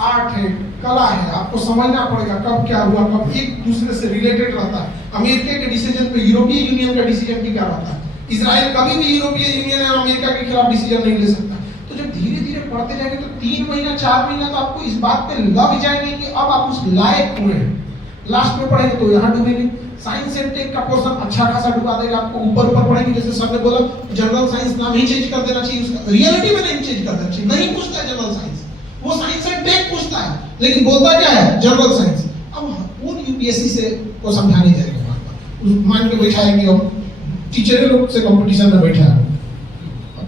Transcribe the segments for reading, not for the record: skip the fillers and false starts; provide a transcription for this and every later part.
Art है, कला है, आपको समझना पड़ेगा कब क्या हुआ, कब एक दूसरे से रिलेटेड रहता है। अमेरिका के डिसीजन पे यूरोपीय यूनियन का डिसीजन भी क्या रहता है। इजराइल कभी भी यूरोपीय यूनियन और अमेरिका के खिलाफ डिसीजन नहीं ले सकता। तो जब धीरे धीरे पढ़ते जाएंगे तो 3 महीना 4 महीना तो आपको इस बात पे लग जाएंगे कि अब आप उस लायक हुए हैं। लास्ट में पढ़ेंगे तो यहाँ डूबेंगे। साइंस एंड टेक का पोर्शन अच्छा खासा डुबा देगा आपको। ऊपर ऊपर पढ़ेंगे, जैसे सर ने बोला जनरल साइंस नाम ही चेंज कर देना चाहिए उसका, रियलिटी में नहीं चेंज कर देना चाहिए। नहीं पूछता है जनरल साइंस, वो साइंस एंड टेक पूछता है, लेकिन बोलता क्या है जनरल साइंस। अब कौन यूपीएससी से को समझाने जाएगा, मान के बैठा है कि हम टीचर लोग से कंपटीशन में बैठा है,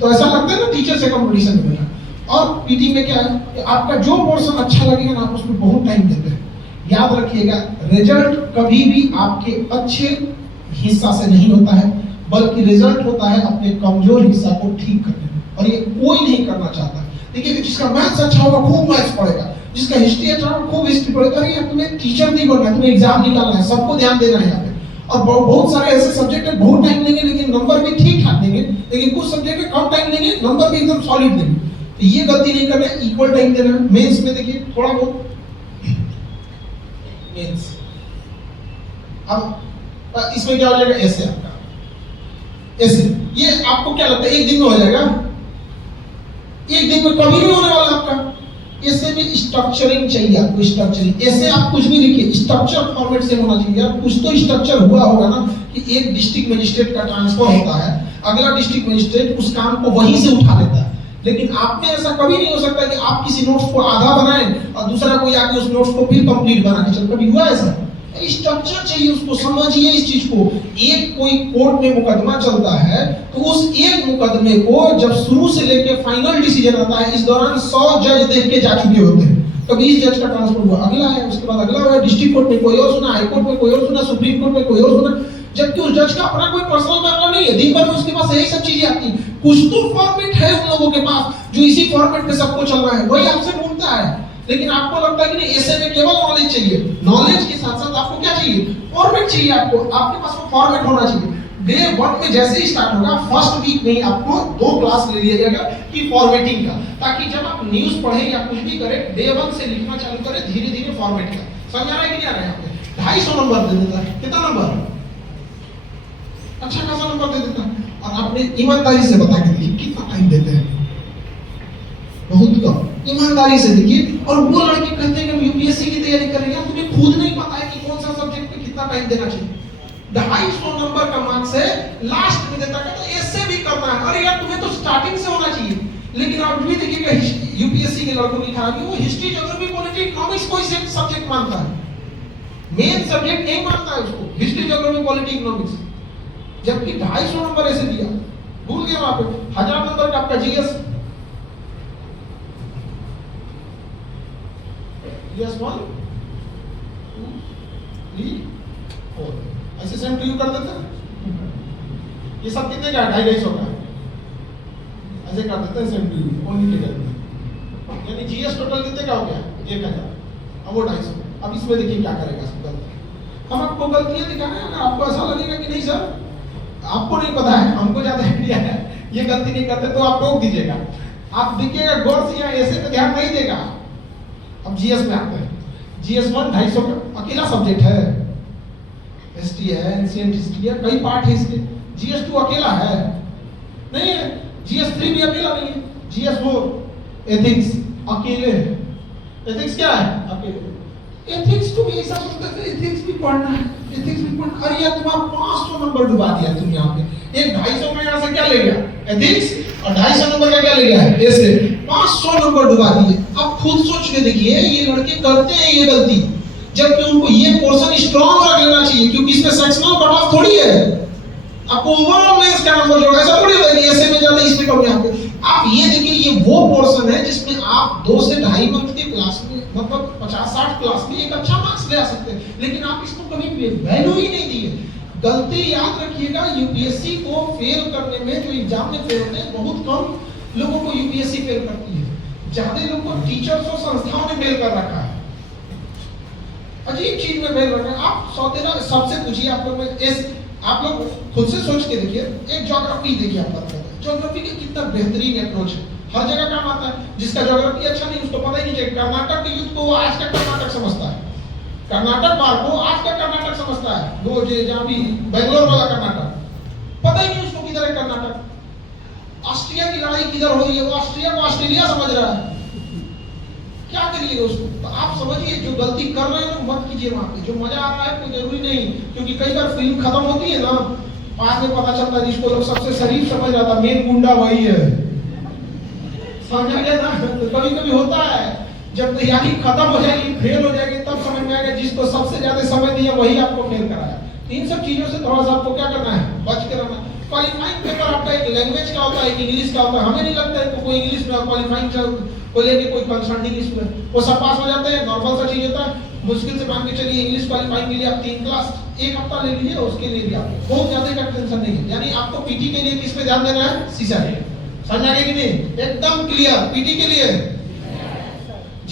तो ऐसा लगता है ना टीचर से कंपटीशन में बैठा। और पीटी में क्या है कि आपका जो पोर्शन अच्छा लगेगा ना आप उसमें बहुत टाइम देते हैं। याद रखिएगा, रिजल्ट कभी भी आपके अच्छे हिस्सा से नहीं होता है, बल्कि रिजल्ट होता है अपने कमजोर हिस्सा को ठीक करने में, और ये कोई नहीं करना चाहता। देखिए, जिसका मैथ्स अच्छा होगा खूब मैथ्स पढ़ेगा, जिसका हिस्ट्री अच्छा होगा खूब हिस्ट्री पढ़ेगा। अरे तुम्हें टीचर नहीं बनना है, तुम्हें एग्जाम निकालना है, सबको ध्यान देना है यहाँ पे। और बहुत सारे ऐसे सब्जेक्ट है बहुत टाइम लेंगे लेकिन नंबर भी ठीक ठाक देंगे, लेकिन कुछ सब्जेक्ट में कम टाइम लेंगे नंबर भी एकदम सॉलिड देंगे। तो ये गलती नहीं करना, इक्वल टाइम देना है। मेंस में देखिए थोड़ा बहुत मेंस, अब इसमें क्या हो जाएगा, ऐसे आपका ऐसे, ये आपको क्या लगता है एक दिन में हो जाएगा? एक दिन में कभी नहीं होने वाला आपका। ऐसे भी स्ट्रक्चरिंग चाहिए आपको, स्ट्रक्चरिंग। ऐसे आप कुछ भी लिखिए, स्ट्रक्चर फॉर्मेट से होना चाहिए। यार कुछ तो स्ट्रक्चर हुआ होगा ना कि एक डिस्ट्रिक्ट मजिस्ट्रेट का ट्रांसफर होता है, अगला डिस्ट्रिक्ट मजिस्ट्रेट उस काम को वहीं से उठा लेता है। लेकिन आप में ऐसा कभी नहीं हो सकता कि आप किसी नोट्स को आधा बनाएं और दूसरा कोई आके उस नोट्स को फिर कंप्लीट बना के चल। कभी हुआ ऐसा? स्ट्रक्चर चाहिए, उसको समझिए इस चीज को। एक कोई कोर्ट में मुकदमा चलता है तो उस एक मुकदमे को जब शुरू से लेके फाइनल डिसीजन आता है, इस दौरान 100 जज देख के जा चुके होते हैं। कभी इस जज का ट्रांसफर हुआ, अगला है, उसके बाद अगला हुआ, डिस्ट्रिक्ट कोर्ट में कोई और सुना, हाई कोर्ट में कोई और सुना, सुप्रीम कोर्ट में कोई और सुना। जबकि उस जज का अपना कोई पर्सनल मामला नहीं है, दिन भर में उसके पास यही सब चीजें आती हैं। कुछ तो फॉर्मेट है उन लोगों के पास जो इसी फॉर्मेट में सबको चलना है, वही आपसे ढूंढता है। लेकिन आपको लगता है कि नहीं, ऐसे में केवल नॉलेज चाहिए। नॉलेज के साथ साथ आपको क्या चाहिए? फॉर्मेट चाहिए। आपको आपके पास वो फॉर्मेट होना चाहिए। डे 1 में जैसे ही स्टार्ट होगा, फर्स्ट वीक में ही आपको 2 क्लास ले लिया जाएगा कि फॉर्मेटिंग का, ताकि जब आप न्यूज पढ़े या कुछ भी करें, डे 1 से लिखना चालू करें धीरे धीरे फॉर्मेट का। समझ आ रहा है कि नहीं आ रहा है? यहाँ पे 250 नंबर दे देता है। कितना नंबर? अच्छा खासा नंबर दे देता है। और आपने ईमानदारी से बता के देखिए कितना टाइम देते हैं, बहुत कम। ईमानदारी से देखिए। और वो लड़के कहते हैं कि हम यूपीएससी की तैयारी कर रहे हैं, तुम्हें खुद नहीं पता है कि कौन सा सब्जेक्ट पे कितना टाइम देना चाहिए। 250 नंबर का मार्क्स है, लास्ट में देता है तो ऐसे भी करना है। अरे यार तुम्हें तो स्टार्टिंग से होना चाहिए। लेकिन आप भी देखिएगा यूपीएससी के लड़कों की खराबी, वो हिस्ट्री, ज्योग्राफी, पॉलिटी, इकोनॉमिक्स को ही सब्जेक्ट मानता है, मेन सब्जेक्ट नहीं मानता है उसको, हिस्ट्री, ज्योग्राफी, पॉलिटी, इकोनॉमिक्स। जबकि 250 नंबर ऐसे दिया। भूल गए वहां पे 1000 नंबर का आपका जीएस, जीएस 1 2 3 4 ऐसे सेम टू यू कर देते हैं। ये सब कितने का? 250 का ऐसे कर देते हैं same to you, only ticket में। यानी जीएस टोटल कितने का हो गया? 1000। अब वो 250। अब इसमें देखिए क्या करेगा सब। हम आपको गलतियां दिखाने हैं। अगर आपको ऐसा लगेगा कि नहीं सर आपको नहीं पता है, हमको ज्यादा आइडिया है, ये गलती नहीं करते, तो आप रोक दीजिएगा। आप देखिएगा गौर से, यहाँ ऐसे पे ध्यान नहीं देगा। अब जीएस में आते हैं। जीएस 1 250 का अकेला सब्जेक्ट है, हिस्ट्री है, एंशिएंट हिस्ट्री है, कई पार्ट है इसके। जीएस 2 अकेला है नहीं है, जीएस 3 भी अकेला नहीं है, जीएस 4 एथिक्स अकेले है। एथिक्स क्या है? अकेले। एथिक्स को भी ऐसा सोचता है एथिक्स भी पढ़ना है, एथिक्स भी पढ़ना। अरे यार तुम्हारा 500 नंबर डुबा दिया तुम यहाँ पे। एक 250 में यहाँ से क्या ले गया? एथिक्स। और 250 नंबर का क्या ले गया है? ऐसे 500 नंबर डुबा दिए। अब खुद सोच के देखिए, ये लड़के करते हैं ये गलती, जबकि उनको ये पोर्शन स्ट्रॉन्ग रख लेना चाहिए, क्योंकि इसमें सेक्शनल कट ऑफ थोड़ी है। आपको ओवरऑल मेंस का नंबर जोड़ा, ऐसा थोड़ी है कि ऐसे में ज्यादा इसमें कम यहाँ पे। आप ये देखिए, ये वो पोर्शन है जिसमें आप 2 से 2.5 मंथ की क्लास में, मतलब 50-60 क्लास में एक अच्छा मार्क्स ले आ सकते हैं। लेकिन आप इसको कभी वैल्यू ही नहीं दी है। गलती याद रखिएगा, यूपीएससी को फेल करने में, जो एग्जाम में फेल होते हैं, बहुत कम लोगों को यूपीएससी फेल करती है। ज्यादा लोगों को टीचर्स और संस्थाओं ने फेल कर रखा है, अजीब चीज में फेल रखा है। आप सौतेला सबसे पूछिए, आप लोग खुद से सोच के देखिए। एक ज्योग्राफी देखिए, आप ज्योग्राफी के कितना बेहतरीन अप्रोच है। हर जगह काम आता है। जिसका ज्योग्राफी अच्छा नहीं उसको पता ही नहीं चलेगा। कर्नाटक के युद्ध को वो आज का कर्नाटक समझता है, कर्नाटक बार को आज का कर्नाटक समझता है, वो जहाँ भी बेंगलोर वाला कर्नाटक, पता ही नहीं उसको किधर है कर्नाटक। ऑस्ट्रिया की लड़ाई किधर हो रही है, वो ऑस्ट्रिया को ऑस्ट्रेलिया समझ रहा है, क्या करिएगा उसको। तो आप समझिए जो गलती कर रहे हैं मत कीजिए वहां पे। जो मजा आ रहा है कोई जरूरी नहीं, क्योंकि कई बार फिल्म खत्म होती है ना, बाद में पता चलता है जिसको लोग सबसे शरीफ समझ रहा था मेन गुंडा वही है, समझ गए ना। तो कभी कभी होता है जब तैयारी खत्म हो जाएगी, फेल हो जाएगी, तब समझ में आएगा जिसको सबसे ज्यादा समय दिया वही आपको फेल कराया। इन सब चीजों से थोड़ा सा आपको क्या करना है, बच के रहना। क्वालिफाइंग पेपर आपका एक लैंग्वेज का होता है, एक इंग्लिश का होता है। हमें नहीं लगता है कोई इंग्लिश में क्वालिफाइंग को लेके कोई कंसर्निंग इशू है, वो सब पास हो जाते हैं, नॉर्मल सा चीज होता है। मुश्किल से मान के चलिए इंग्लिश क्वालिफाइंग के लिए आप 3 क्लास 1 हफ्ता ले लीजिए, उसके लिए भी आपको बहुत ज्यादा का टेंशन नहीं है। यानी आपको पीटी के लिए किस पे ध्यान देना है, सीसा है, समझ आगे कि नहीं, एकदम क्लियर। पीटी के लिए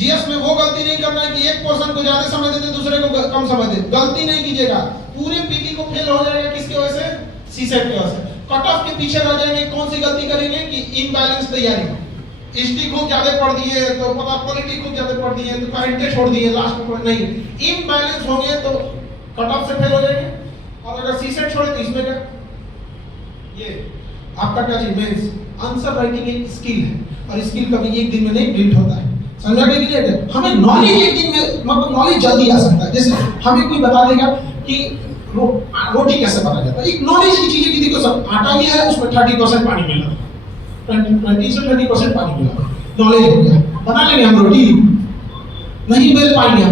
जीएस में वो गलती नहीं करना है कि एक पर्सन को ज्यादा समय देते दूसरे को कम समय दे, गलती नहीं कीजिएगा। पूरे पीटी को फेल हो जाएगा किसकी वजह से, सीसेट की वजह से। कट ऑफ के पीछे रह जाएंगे, कौन सी गलती करेंगे कि इनबैलेंस तैयारी, हिस्ट्री खूब ज्यादा पढ़ दिए तो पता, पॉलिटिक्स खूब ज्यादा पढ़ दिए तो करंट छोड़ दिए, लास्ट में नहीं, इनबैलेंस होंगे तो कट ऑफ से फेल हो जाएंगे। और अगर सीसेट छोड़े तो इसमें क्या, ये आपका क्या चीज, मेंस आंसर राइटिंग एक स्किल है, और स्किल कभी एक दिन में नहीं बिल्ड होता है, समझा के लिए। हमें नॉलेज एक दिन में, मतलब नॉलेज जल्दी आ सकता है। जैसे हमें कोई बता देगा कि रोटी कैसे बनाया जाता है, एक नॉलेज की चीज की, देखो सब आटा ही है उसमें 30% पानी मिला, 20 से 30% पानी मिला, नॉलेज हो गया, बना लेंगे हम रोटी, नहीं बेल पाएंगे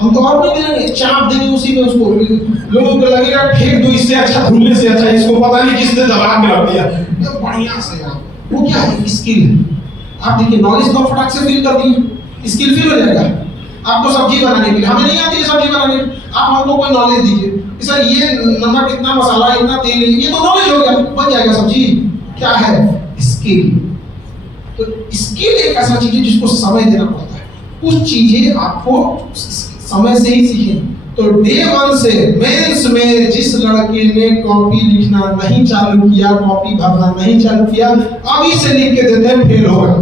हम तो और नहीं मिलेंगे, चाप देंगे उसी में उसको, लोगों को लगेगा फेंक दो, इससे अच्छा भूलने से अच्छा इसको पता नहीं किसने दबा के रख दिया, तो बढ़िया से यार वो क्या है, स्किल। आप देखिए नॉलेज तो फटाक से फिल कर दिए, स्किल फिल हो जाएगा। आपको सब्जी बनाने के लिए, हमें नहीं आती है सब्जी बनाने, आप हमको कोई नॉलेज दीजिए, सर ये नमक इतना, मसाला इतना, तेल, ये तो नॉलेज हो गया, बन जाएगा सब्जी। क्या है, स्किल। तो स्किल एक ऐसा चीज है जिसको समय देना पड़ता है, कुछ चीजें आपको समय से ही सीखें। तो डे 1 से मेंस में जिस लड़के ने कॉपी लिखना नहीं चालू किया, कॉपी भरना नहीं चालू किया, अभी से लिख के देते हैं फेल होगा,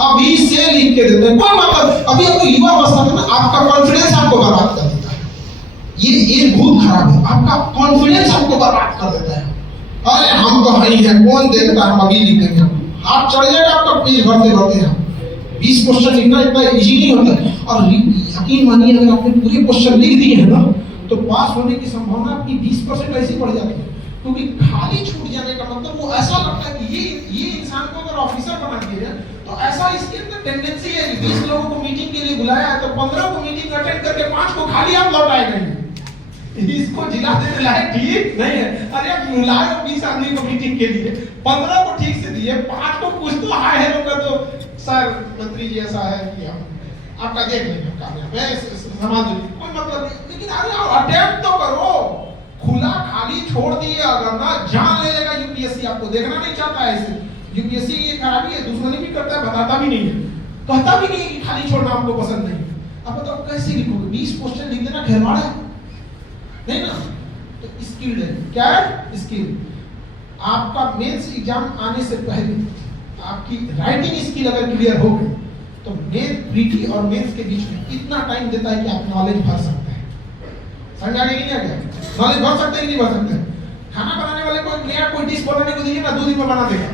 अभी से लिख के देते हैं, कोई मतलब अभी आपको युवा अवस्था में आपका कॉन्फिडेंस आपको बर्बाद कर देता है। ये बहुत खराब है, आपका कॉन्फिडेंस आपको बर्बाद कर देता है। अरे हम तो है ही है, कौन देखता है, हम अभी लिख देंगे, हाथ चढ़ जाएगा आपका पेज भरते भरते। हम 20 क्वेश्चन लिखना इतना इजी नहीं होता है, और यकीन मानिए अगर आपने पूरे क्वेश्चन लिख दिए हैं ना, तो पास होने की संभावना आपकी 20% ऐसी बढ़ जाती है। क्योंकि खाली छूट जाने का मतलब वो ऐसा लगता है कि ये इंसान को अगर ऑफिसर बना दिया तो ऐसा इसके अंदर टेंडेंसी है, 20 लोगों को मीटिंग के लिए बुलाया है तो 15 को मीटिंग अटेंड करके 5 को खाली आप लौट आएंगे, इसको जिला देने लायक ठीक नहीं है। अरे आप बुलाए 20 आदमी को मीटिंग के लिए, 15 को ठीक से दिए, 5 को कुछ तो हाय हेलो कर दो, सर मंत्री जी ऐसा है कि हम आपका देख लेंगे काम, मैं संभाल दूंगी, कोई मतलब नहीं। लेकिन अरे आप अटेम्प्ट तो करो, खुला खाली छोड़ दिए, अगर ना जान ले लेगा यूपीएससी, आपको देखना नहीं चाहता है ऐसे। यूपीएससी ये खराबी है, दुश्मनी भी करता है, बताता भी नहीं है, कहता भी नहीं है कि खाली छोड़ना हमको पसंद नहीं। अब बताओ कैसे लिखोगे, 20 क्वेश्चन लिख देना खेलवाड़ा है नहीं ना। तो स्किल है, क्या है स्किल। आपका मेंस एग्जाम आने से पहले आपकी राइटिंग स्किल अगर क्लियर हो गई तो मेन प्रीटी और मेंस के बीच में इतना टाइम देता है कि आप नॉलेज भर सकते हैं। समझ आ गया कि नहीं आ गया, नॉलेज भर सकते हैं कि नहीं भर सकते। खाना बनाने वाले को नया कोई डिश बनाने को दीजिए ना, 2 दिन में बना देगा,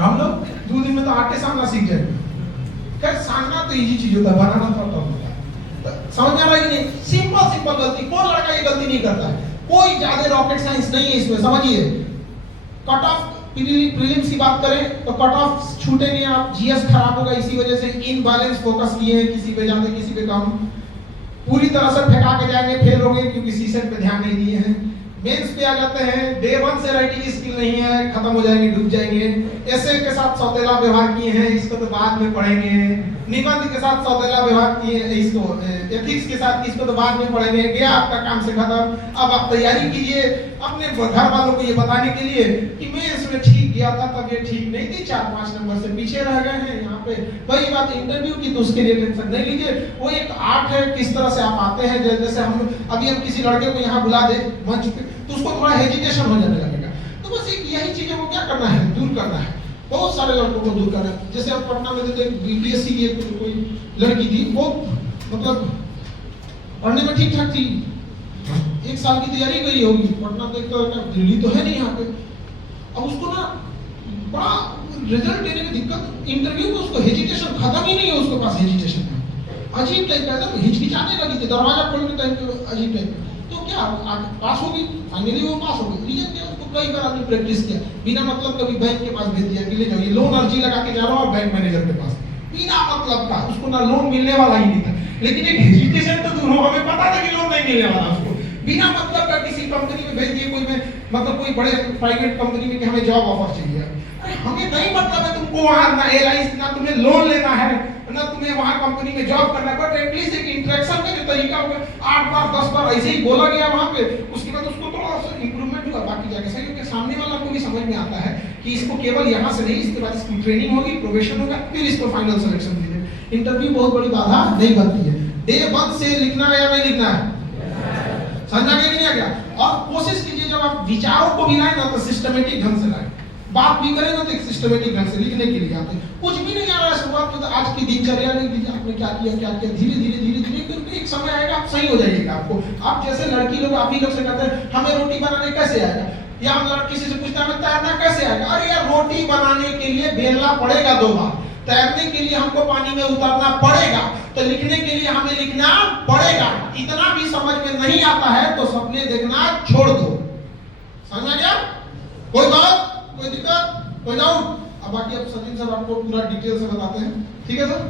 हम लोग 2 दिन में तो आटे सानना सीख जाएंगे। खैर सानना तो इजी चीज होता है, बनाना थोड़ा टफ होता है। समझ में आ रहा है कि नहीं, सिंपल गलती, कौन लड़का ये गलती नहीं करता है, कोई ज्यादा रॉकेट साइंस नहीं है इसमें। समझिए कट ऑफ प्रीलिम्स की बात करें तो कट ऑफ छूटेंगे आप, जीएस खराब होगा, इसी वजह से इनबैलेंस फोकस किए हैं, किसी पे ज्यादा किसी पे कम, पूरी तरह से फेंका के जाएंगे, फेल होंगे क्योंकि सीसेट पे ध्यान नहीं दिए हैं। मेंस पे आ जाते हैं, डे 1 से राइटिंग स्किल नहीं है, खत्म हो जाएंगे, डूब जाएंगे। एसे के साथ सौतेला व्यवहार किए हैं, इसको तो बाद में पढ़ेंगे। निबंध के साथ सौतेला व्यवहार किए, इसको एथिक्स के साथ इसको तो बाद में पढ़ेंगे। गया आपका काम से खत्म। अब आप तैयारी कीजिए अपने घर वालों को ये बताने के लिए कि मैं इसमें ठीक गया था, तब ये ठीक नहीं थी, 4-5 नंबर से पीछे रह गए हैं। यहाँ पे वही बात इंटरव्यू की, तो उसके लिए टेंशन नहीं लीजिए, वो एक आर्ट है, किस तरह से आप आते हैं। जैसे हम अभी हम किसी लड़के को यहाँ बुला दे मंच पे तो उसको थोड़ा हेजिटेशन हो जाने लगेगा, तो बस एक यही चीजों को क्या करना है, दूर करना है। बहुत सारे लड़कों को दूर करना है। जैसे अब पटना में देते बीपीएससी की कोई लड़की थी, वो मतलब पढ़ने में ठीक ठाक थी, 1 साल की तैयारी करी होगी, पटना तो एक तो दिल्ली तो है नहीं यहाँ पे। अब उसको ना बड़ा रिजल्ट देने में दिक्कत, इंटरव्यू में उसको हेजिटेशन खत्म ही नहीं है, उसके पास हेजिटेशन है, अजीब टाइप का एकदम हिचकिचाने लगी थी, दरवाजा खोलने टाइम पे अजीब टाइप का। तो क्या पास होगी, फाइनली वो पास हो गई। रीजन क्या, उसको कई बार आदमी प्रैक्टिस किया, बिना मतलब कभी बैंक के पास भेज दिया कि ले जाओ ये लोन अर्जी लगा के जा रहा हूँ बैंक मैनेजर के पास, बिना मतलब का, उसको ना लोन मिलने वाला ही नहीं था, लेकिन एक हेजिटेशन तो दूर हो, हमें पता था कि लोन नहीं मिलने वाला उसको, बिना मतलब का किसी कंपनी में भेज दिए, कोई में मतलब कोई बड़े प्राइवेट कंपनी में कि हमें जॉब ऑफर चाहिए। अरे हमें नहीं मतलब है तुमको वहां ना एलआईसी, ना तुम्हें लोन लेना है, ना तुम्हें वहां कंपनी में जॉब करना है, बट एटलीस्ट एक इंटरेक्शन का जो तरीका होगा, 8 बार 10 बार ऐसे ही बोला गया वहां पे, उसके बाद उसको थोड़ा सा इंप्रूवमेंट हुआ, बाकी जाके सही, क्योंकि सामने वाला को भी समझ में आता है कि इसको केवल यहाँ से नहीं, इसके बाद इसकी ट्रेनिंग होगी, प्रोबेशन होगा, फिर इसको फाइनल सिलेक्शन मिलेगा। इंटरव्यू बहुत बड़ी बाधा नहीं बनती है। डे 1 से लिखना है या नहीं लिखना है, समझा गया कि नहीं आ गया? और कोशिश कीजिए जब आप विचारों को भी लाए ना तो सिस्टमेटिक ढंग से लाए, बात भी करें ना तो एक सिस्टमेटिक ढंग से लिखने के लिए आते। कुछ भी नहीं आ रहा है शुरुआत में, तो आज की दिनचर्या नहीं दीजिए, आपने क्या किया धीरे धीरे करके एक समय आएगा, आप सही हो जाइएगा। आपको आप जैसे लड़की लोग, आप ही लोग से कहते हैं हमें रोटी बनाने कैसे आएगा, या हम लड़की से पूछते हैं हमें तैरना कैसे आएगा, अरे यार रोटी बनाने के लिए बेलना पड़ेगा 2 बार, तैरने के लिए हमको पानी में उतरना पड़ेगा, तो लिखने के लिए हमें लिखना पड़ेगा। इतना भी समझ में नहीं आता है तो सपने देखना छोड़ दो। समझ गया? कोई बात, कोई दिक्कत, कोई डाउट? अब बाकी अब सचिन सर आपको पूरा डिटेल से बताते हैं, ठीक है सर?